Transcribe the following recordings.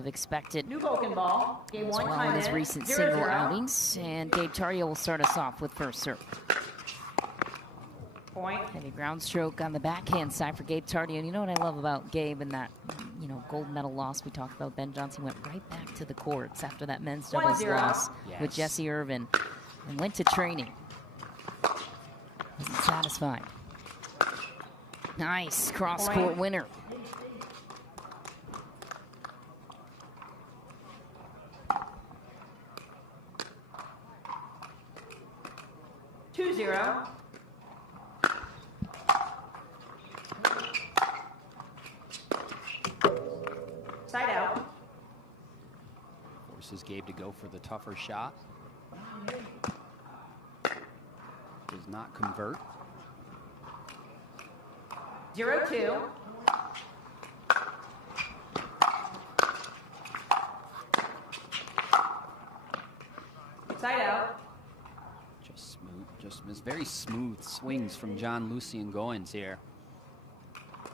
have expected. New Pickleball, game As 1 well time in his in, recent 0-0. single outings. And Gabe Tardio will start us off with first serve. Point. Heavy ground stroke on the backhand side for Gabe Tardio. And you know what I love about Gabe and that, gold medal loss we talked about, Ben Johnson went right back to the courts after that men's doubles 1-0. loss with Jesse Irvin and went to training. Wasn't satisfied. Nice cross-court winner. Two-zero. Side out. Forces Gabe to go for the tougher shot. Does not convert. 0-2. Side out. Just smooth, just very smooth swings from Lucian Goins here.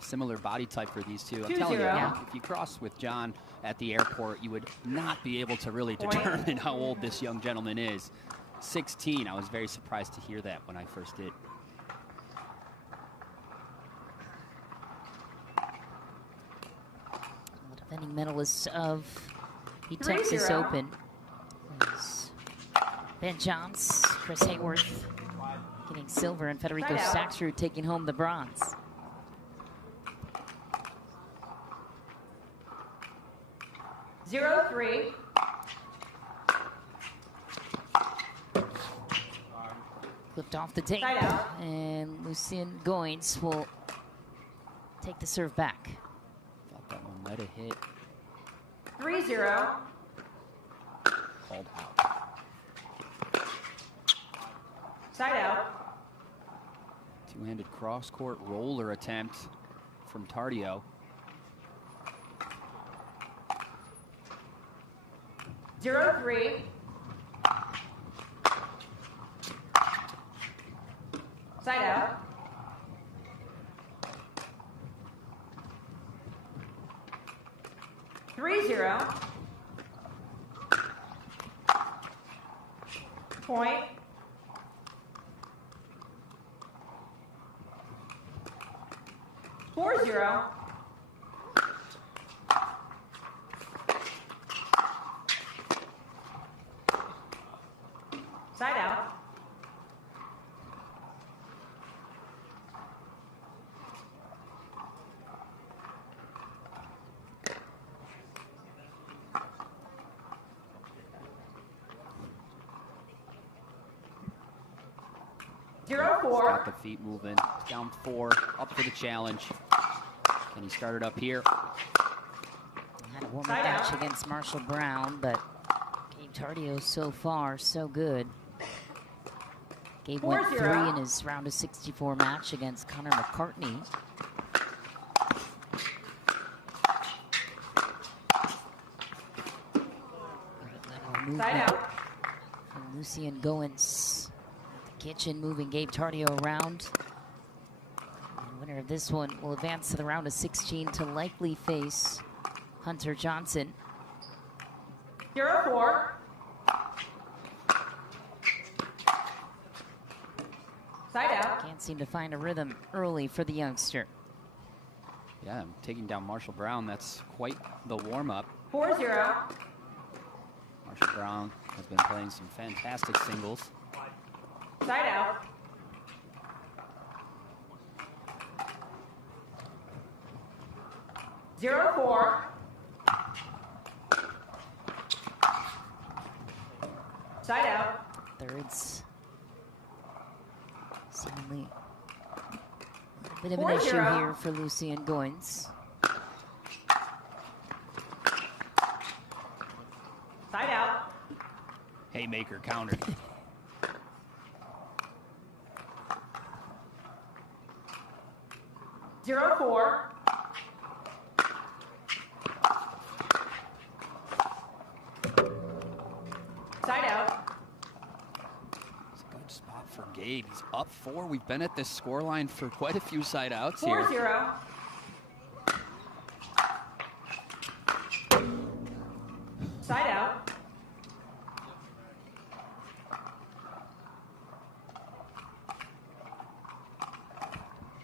Similar body type for these two. I'm telling you, if you cross with John at the airport, you would not be able to really determine how old this young gentleman is. 16. I was very surprised to hear that when I first did. Defending medalists of the Texas Open. Ben Johns, Chris Hayworth getting silver, and Federico Saxrud taking home the bronze. Zero-three. Flipped off the tape, and Lucian Goins will take the serve back. Thought that one might have hit. 3-0. Called out. Side out. Two-handed cross-court roller attempt from Tardio. 0-3. Side out. Three-zero. Point. Four-zero. Side out. Zero-four. Got the feet moving. Down 4, up for the challenge. Can he start it up here? Had a warm-up match against Marshall Brown, but Gabe Tardio so far so good. Gabe went 3 in his round of 64 match against Connor McCartney. Side out. From Lucian Goins. The kitchen moving Gabe Tardio around. The winner of this one will advance to the round of 16 to likely face Hunter Johnson. 0-4. Side out. Can't seem to find a rhythm early for the youngster. Yeah, taking down Marshall Brown. That's quite the warm-up. 4-0. Marshall Brown has been playing some fantastic singles. Side out. Zero-4. Side out. Thirds. Seemingly a bit of an issue here for Lucian Goins. Side out. Haymaker countered. Zero-4. Side out. It's a good spot for Gabe. He's up 4. We've been at this scoreline for quite a few side outs here. 4-0.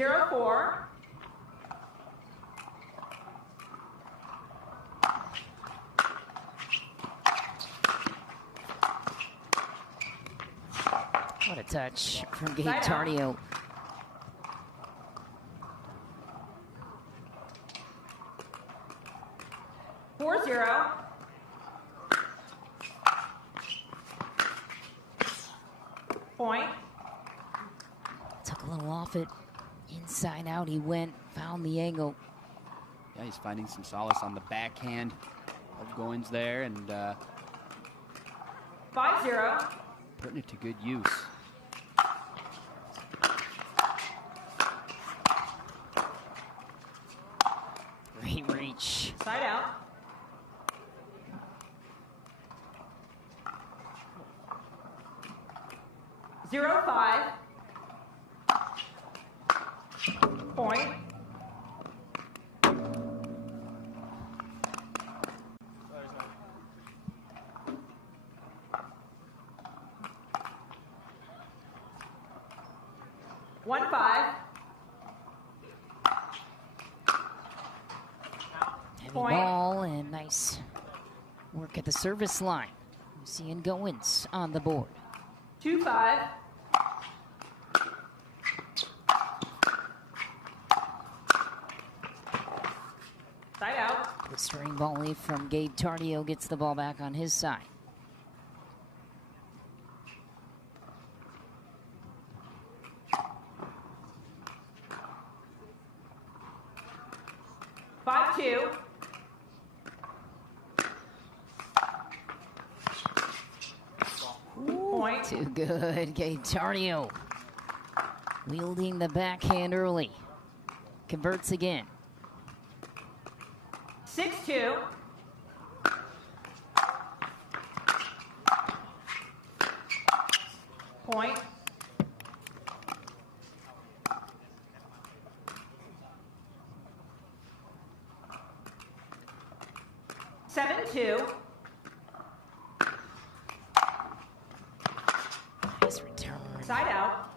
0-4. What a touch from Gabe Tardio. Point. Took a little off it. Inside out he went, found the angle. Yeah, he's finding some solace on the backhand of Goins there and 5-0. putting it to good use. Great reach. Side out. Zero 5. Point. One 5. Heavy Point. ball and nice work at the service line. Lucian Goins on the board. 2-5. Side out. Blistering volley from Gabe Tardio gets the ball back on his side. Five 2. Point. Too good, Gabe Tardio. Wielding the backhand early. Converts again. 6-2. Point. Seven 2. Nice return. Side out.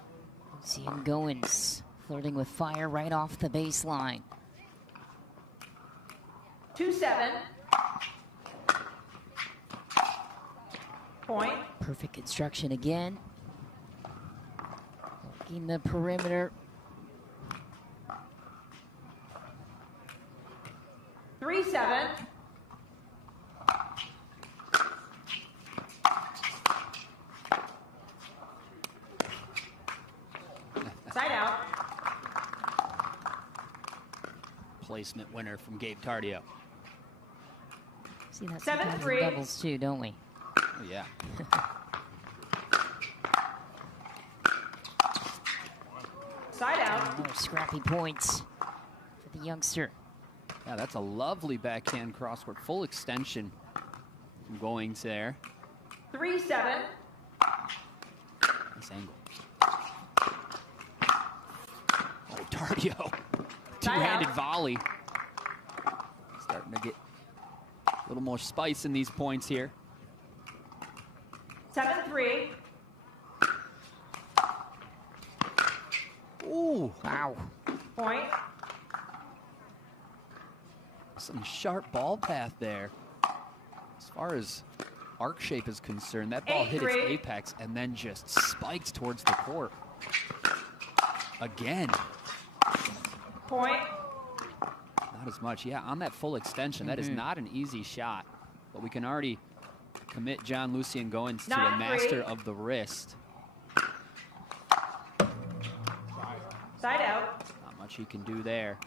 Lucian Goins flirting with fire right off the baseline. 2-7. Point. Perfect construction again. Working the perimeter. 3-7. Side out. Placement winner from Gabe Tardio. See that 7-3. sometimes in doubles too, don't we? Oh, yeah. Side out. Another scrappy points for the youngster. Yeah, that's a lovely backhand crossword. Full extension from Goins there. 3-7. Nice angle. Oh, Tardio. Two-handed volley. Starting to get a little more spice in these points here. 7-3. Ooh, Wow. Point. some sharp ball path there. As far as arc shape is concerned, that ball hit its 8-3. apex and then just spiked towards the court. Again. Point. Not as much. Yeah, on that full extension, that is not an easy shot. But we can already commit John Lucian Goins to a 9-3. master of the wrist. Side out. Not much he can do there.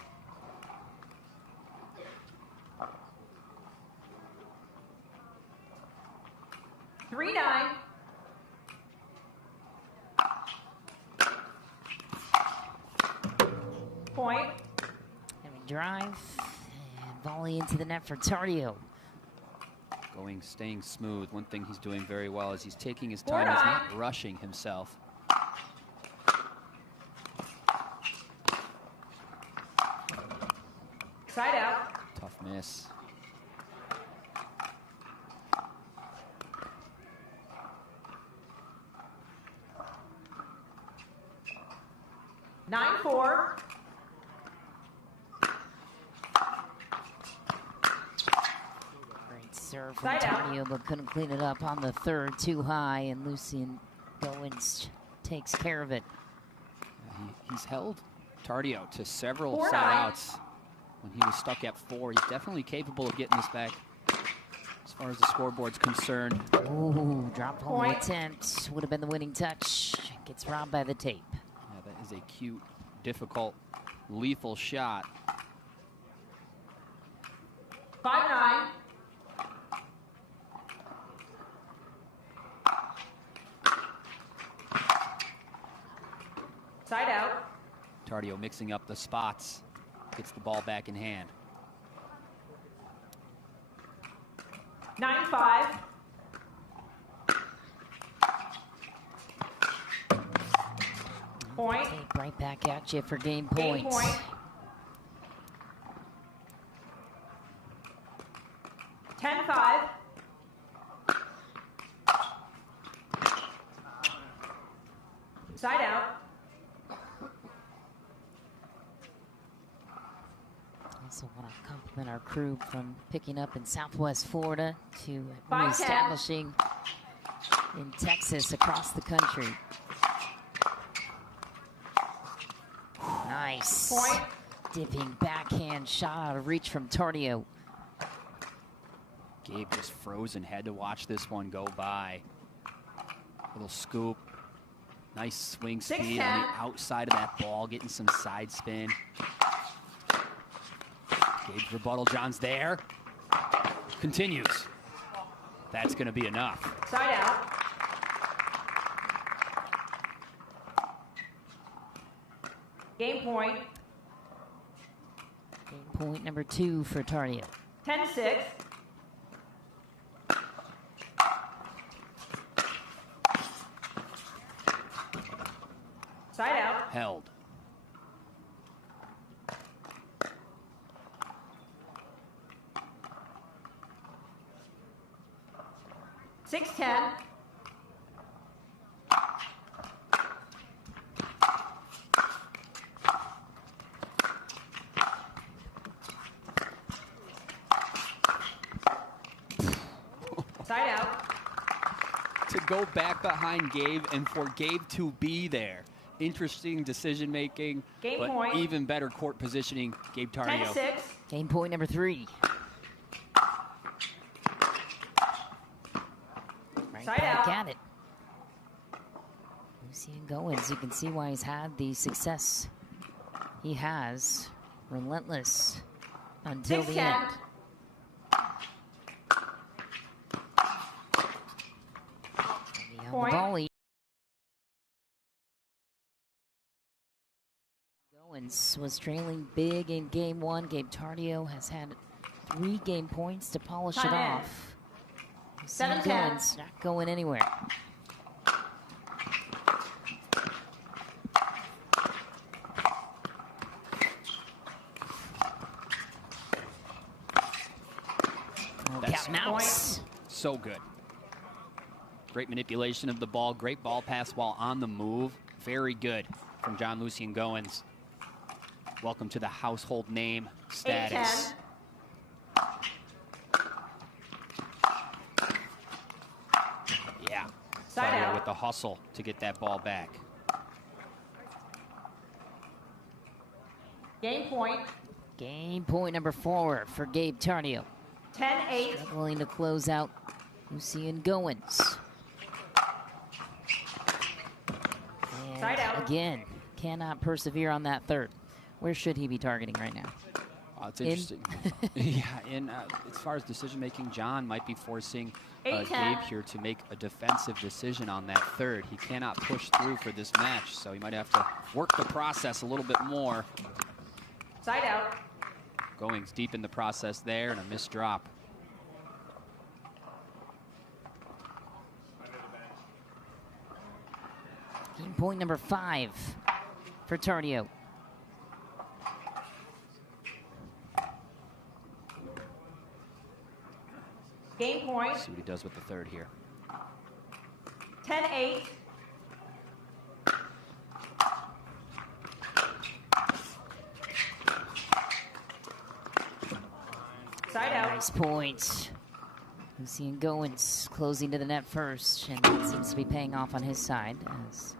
Three 9. Point. Heavy drive and volley into the net for Tardio. Staying smooth. One thing he's doing very well is he's taking his time. He's not rushing himself. Side out. Tough miss. Nine 4. serve from Side out. Tardio, but couldn't clean it up on the third, too high, and Lucian Goins takes care of it. He's held Tardio to several 4-9. side outs when he was stuck at 4. He's definitely capable of getting this back as far as the scoreboard's concerned. Ooh, drop only Point. attempt. Would have been the winning touch. Gets robbed by the tape. Yeah, that is a cute, difficult, lethal shot. 5-9. Side out. Tardio mixing up the spots. Gets the ball back in hand. 9-5. Point. Tape right back at you for game Game points. point. 10-5. Side out. Also want to compliment our crew from picking up in Southwest Florida to 5-10. establishing in Texas across the country. Nice. Point. Dipping backhand shot out of reach from Tardio. Gabe just frozen, had to watch this one go by. Little scoop. Nice swing speed 6-10. on the outside of that ball, getting some side spin. Gabe's rebuttal, John's there. Continues. That's going to be enough. Side out. Game point. Game point number 2 for Tardio. 10-6. Side out. Held. Six 10. Side out. To go back behind Gabe and for Gabe to be there. Interesting decision making, Game but point. even better court positioning. Gabe Tardio. 10-6. Game point number 3. Right Side back out. at it. Lucian Goins, you can see why he's had the success he has. Relentless until the 6-10. end. On the Point. volley. Goins was trailing big in game 1. Gabe Tardio has had 3 game points to polish it Time in. off. Lucian 7-10. Goins not going anywhere. Oh, That's cat mouse. So good. Great manipulation of the ball. Great ball pass while on the move. Very good from John Lucian Goins. Welcome to the household name status. 8-10. Yeah. Side Tardio out. with the hustle to get that ball back. Game point. Game point number 4 for Gabe Tardio. 10-8. Struggling to close out Lucian Goins. And Side out. again, cannot persevere on that third. Where should he be targeting right now? It's interesting. Yeah, and as far as decision making, John might be forcing 8-10. Gabe here to make a defensive decision on that third. He cannot push through for this match, so he might have to work the process a little bit more. Side out. Goings deep in the process there, and a missed drop. Game point number 5 for Tardio. Game point. See what he does with the third here. 10-8. Side out. Nice point. Lucian Goins closing to the net first, and that seems to be paying off on his side, as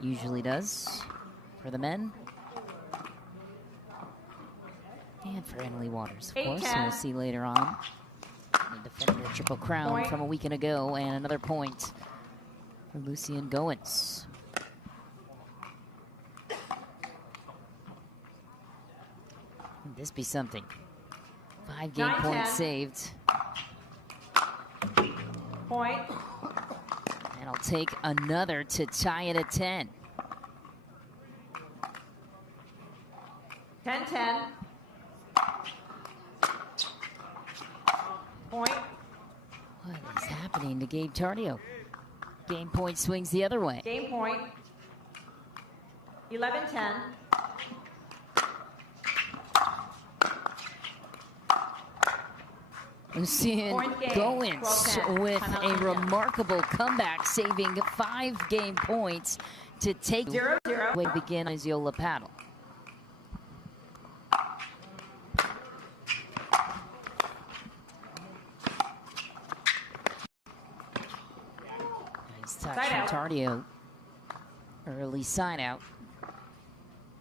usually does for the men. And for Emily Waters, of course, who we'll see later on. The defender Triple Crown from a weekend ago, and another point for Lucian Goins. Would this be something? 5 game points saved. Point. And I'll take another to tie it at 10. 10-10. Point. What is happening to Gabe Tardio? Game point swings the other way. Game point. 11-10. Lucian Goins with a remarkable comeback, saving 5 game points to take 0-0. way to begin as Yola paddle. Nice touch from Tardio. Early side out.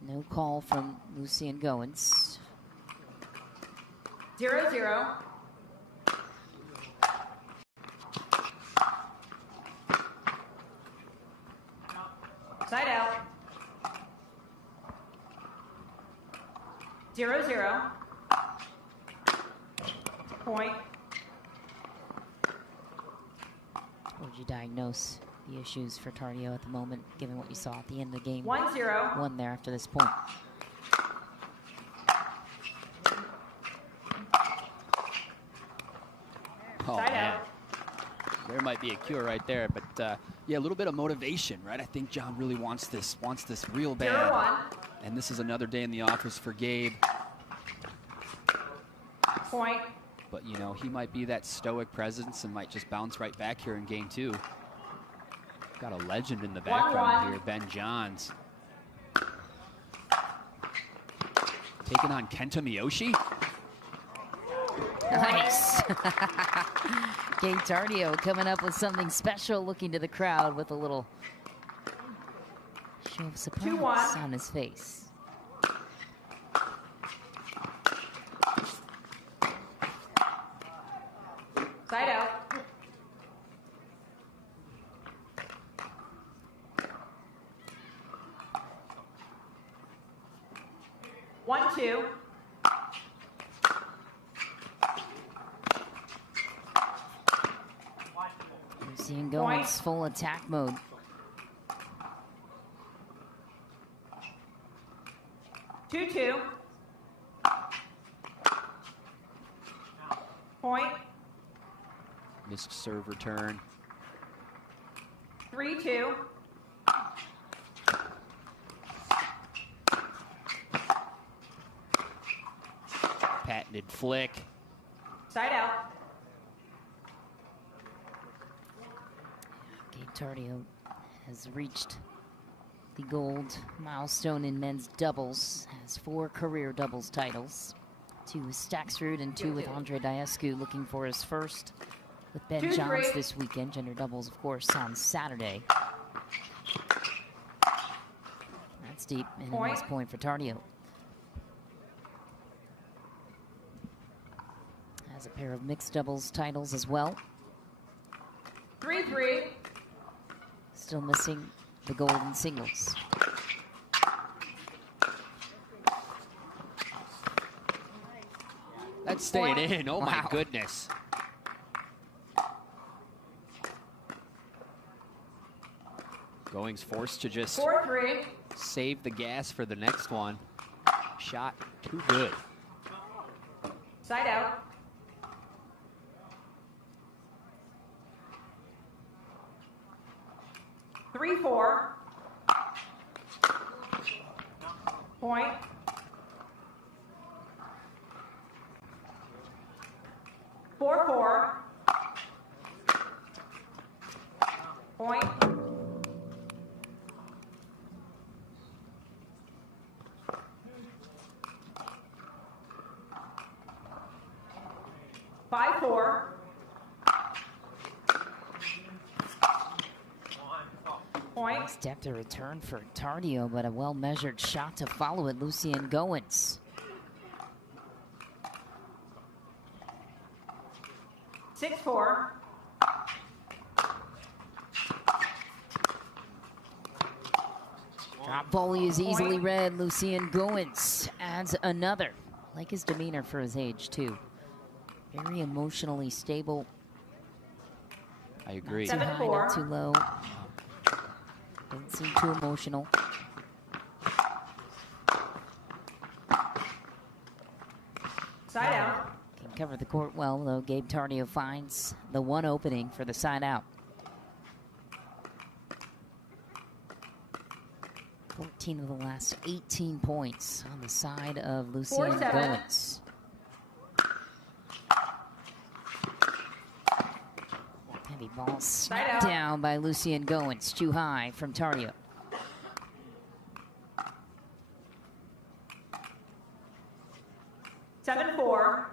No call from Lucian Goins. 0-0. Side out. 0-0. Point. How would you diagnose the issues for Tardio at the moment, given what you saw at the end of the game? 1-0. One there after this point. Oh, Side man. out. There might be a cure right there, but yeah, a little bit of motivation, right? I think John really wants this real bad. 0-1. And this is another day in the office for Gabe. Point. But, you know, he might be that stoic presence and might just bounce right back here in game 2. Got a legend in the background here, Ben Johns. Taking on Kenta Miyoshi. Nice. Gabe Tardio coming up with something special, looking to the crowd with a little show of surprise 2-1. on his face. Side out. One, two. Lucian Goins full attack mode. 2-2. Point. Missed serve return. 3-2. Patented flick. Side out. Gabe Tardio has reached the gold milestone in men's doubles, has 4 career doubles titles, 2 with Staksrud and 2 with Andre Diescu, looking for his first with Ben Johns this weekend. Gender doubles, of course, on Saturday. That's deep, and a nice point for Tardio. Has a pair of mixed doubles titles as well. 3-3. Still missing the gold in singles. That stayed in. Oh, my goodness. Goings forced to just 4-3. save the gas for the next one. Shot too good. Side out. Three, 4. Point. Four. Point. Five, 4. Point. Nice depth of return for Tardio, but a well-measured shot to follow it, Lucian Goins. 6-4. Drop volley is easily read. Lucian Goins adds another. I like his demeanor for his age, too. Very emotionally stable. I agree. Not too high, not too low. Doesn't seem too emotional. Side out. Can cover the court well, though. Gabe Tardio finds the one opening for the side out. 14 of the last 18 points on the side of Lucian Goins. Heavy ball smacked down by Lucian Goins. Too high from Tardio. Seven, 4.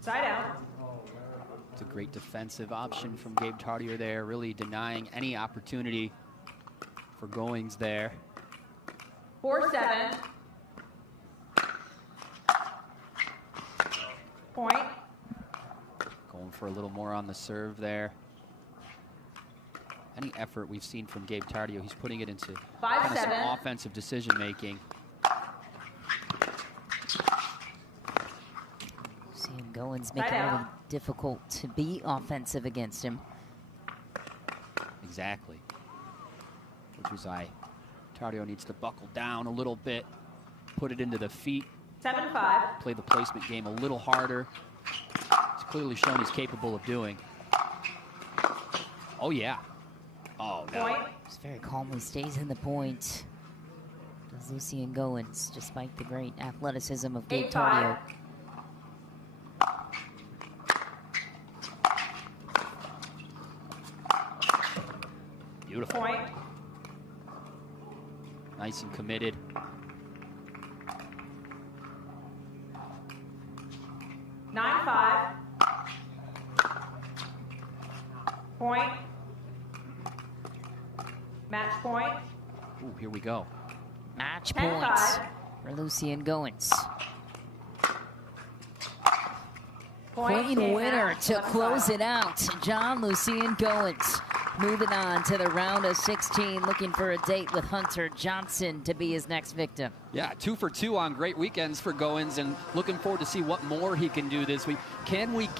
Side out. It's a great defensive option from Gabe Tardio there, really denying any opportunity for Goins there. 4-7. Point. Going for a little more on the serve there. Any effort we've seen from Gabe Tardio, he's putting it into kind of some offensive decision-making. Lucian Goins making it really difficult to be offensive against him. Exactly. Which is why Tardio needs to buckle down a little bit, put it into the feet. 7-5. Play the placement game a little harder. He's clearly shown he's capable of doing. Oh, yeah. Oh, no. Point. Just very calmly stays in the point. Does Lucian Goins, despite the great athleticism of Gabe Tardio. Beautiful. Point. Nice and committed. Nine, 5. Point. Match point. Ooh, here we go. Match 10-5. points for Lucian Goins. Clean winner to close it out. John Lucian Goins moving on to the round of 16, looking for a date with Hunter Johnson to be his next victim. Yeah, 2 for 2 on great weekends for Goins, and looking forward to see what more he can do this week. Can we